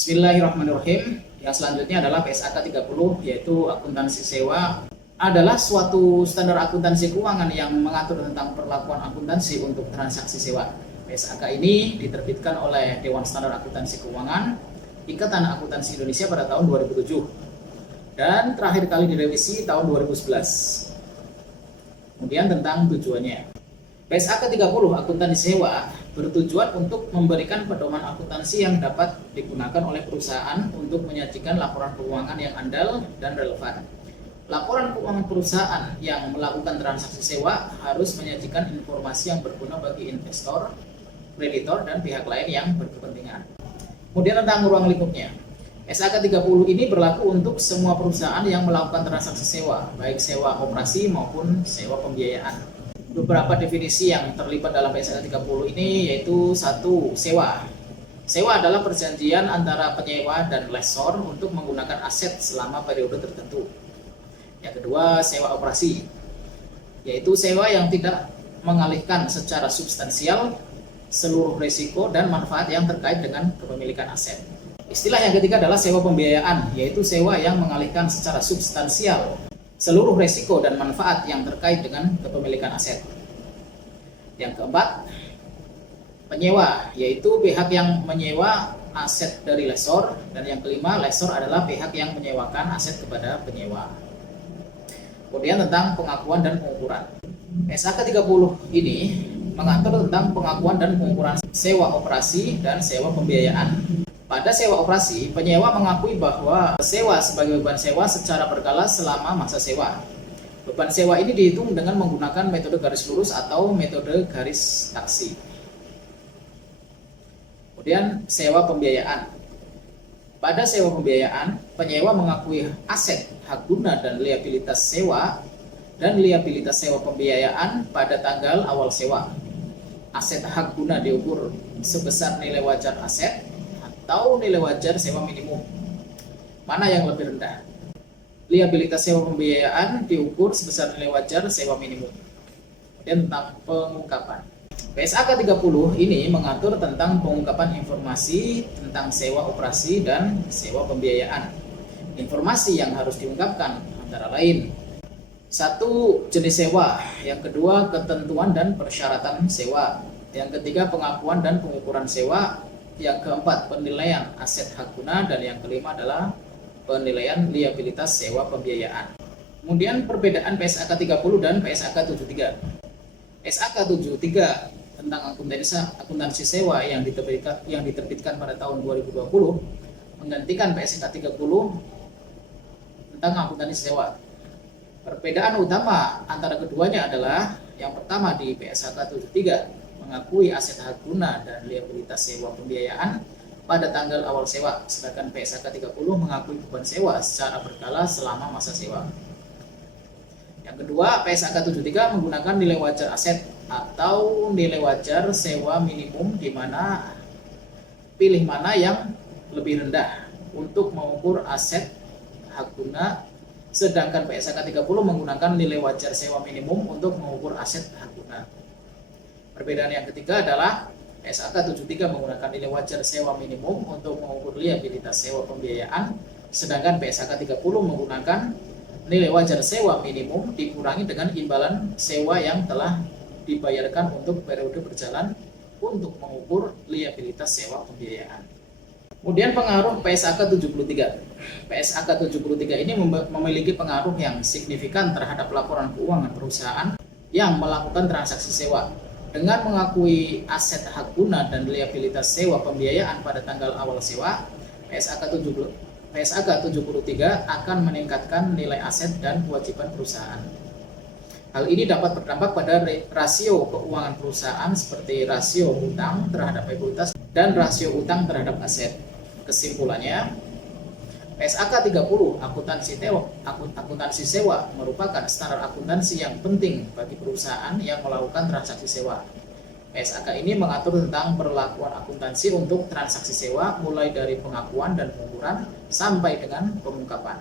Bismillahirrahmanirrahim. Yang selanjutnya adalah PSAK 30, yaitu akuntansi sewa. Adalah suatu standar akuntansi keuangan yang mengatur tentang perlakuan akuntansi untuk transaksi sewa. PSAK ini diterbitkan oleh Dewan Standar Akuntansi Keuangan Ikatan Akuntansi Indonesia pada tahun 2007 dan terakhir kali direvisi tahun 2011. Kemudian tentang tujuannya. PSAK 30 akuntansi sewa bertujuan untuk memberikan pedoman akuntansi yang dapat digunakan oleh perusahaan untuk menyajikan laporan keuangan yang andal dan relevan. Laporan keuangan perusahaan yang melakukan transaksi sewa harus menyajikan informasi yang berguna bagi investor, kreditor, dan pihak lain yang berkepentingan. Kemudian tentang ruang lingkupnya. PSAK 30 ini berlaku untuk semua perusahaan yang melakukan transaksi sewa, baik sewa operasi maupun sewa pembiayaan. Beberapa definisi yang terlibat dalam PSAK 30 ini yaitu: 1. Sewa. Sewa adalah perjanjian antara penyewa dan lessor untuk menggunakan aset selama periode tertentu. Yang kedua, sewa operasi, yaitu sewa yang tidak mengalihkan secara substansial seluruh risiko dan manfaat yang terkait dengan kepemilikan aset. Istilah yang ketiga adalah sewa pembiayaan, yaitu sewa yang mengalihkan secara substansial seluruh risiko dan manfaat yang terkait dengan kepemilikan aset. Yang keempat, penyewa, yaitu pihak yang menyewa aset dari lessor. Dan yang kelima, lessor adalah pihak yang menyewakan aset kepada penyewa. Kemudian tentang pengakuan dan pengukuran. PSAK 30 ini mengatur tentang pengakuan dan pengukuran sewa operasi dan sewa pembiayaan. Pada sewa operasi, penyewa mengakui bahwa sewa sebagai beban sewa secara berkala selama masa sewa. Beban sewa ini dihitung dengan menggunakan metode garis lurus atau metode garis taksi. Kemudian sewa pembiayaan. Pada sewa pembiayaan, penyewa mengakui aset, hak guna, dan liabilitas sewa dan liabilitas sewa pembiayaan pada tanggal awal sewa. Aset hak guna diukur sebesar nilai wajar aset atau nilai wajar sewa minimum. Mana yang lebih rendah? Liabilitas sewa pembiayaan diukur sebesar nilai wajar sewa minimum. Dan tentang pengungkapan. PSAK 30 ini mengatur tentang pengungkapan informasi tentang sewa operasi dan sewa pembiayaan. Informasi yang harus diungkapkan antara lain: 1. Jenis sewa. Yang kedua, ketentuan dan persyaratan sewa. Yang ketiga, pengakuan dan pengukuran sewa. Yang keempat, penilaian aset hak guna. Dan yang kelima adalah penilaian liabilitas sewa pembiayaan. Kemudian perbedaan PSAK 30 dan PSAK 73. PSAK 73 tentang akuntansi sewa yang diterbitkan pada tahun 2020 menggantikan PSAK 30 tentang akuntansi sewa. Perbedaan utama antara keduanya adalah: yang pertama, di PSAK 73 mengakui aset hak guna dan liabilitas sewa pembiayaan pada tanggal awal sewa, sedangkan PSAK 30 mengakui beban sewa secara berkala selama masa sewa. Yang kedua, PSAK 73 menggunakan nilai wajar aset atau nilai wajar sewa minimum, di mana pilih mana yang lebih rendah untuk mengukur aset hak guna, sedangkan PSAK 30 menggunakan nilai wajar sewa minimum untuk mengukur aset hak guna. Perbedaan yang ketiga adalah PSAK 73 menggunakan nilai wajar sewa minimum untuk mengukur liabilitas sewa pembiayaan, sedangkan PSAK 30 menggunakan nilai wajar sewa minimum dikurangi dengan imbalan sewa yang telah dibayarkan untuk periode berjalan untuk mengukur liabilitas sewa pembiayaan. Kemudian pengaruh PSAK 73. PSAK 73 ini memiliki pengaruh yang signifikan terhadap laporan keuangan perusahaan yang melakukan transaksi sewa. Dengan mengakui aset hak guna dan liabilitas sewa pembiayaan pada tanggal awal sewa, PSAK 73 akan meningkatkan nilai aset dan kewajiban perusahaan. Hal ini dapat berdampak pada rasio keuangan perusahaan seperti rasio utang terhadap ekuitas dan rasio utang terhadap aset. Kesimpulannya, PSAK 30 akuntansi sewa merupakan standar akuntansi yang penting bagi perusahaan yang melakukan transaksi sewa. PSAK ini mengatur tentang perlakuan akuntansi untuk transaksi sewa mulai dari pengakuan dan pengukuran sampai dengan pengungkapan.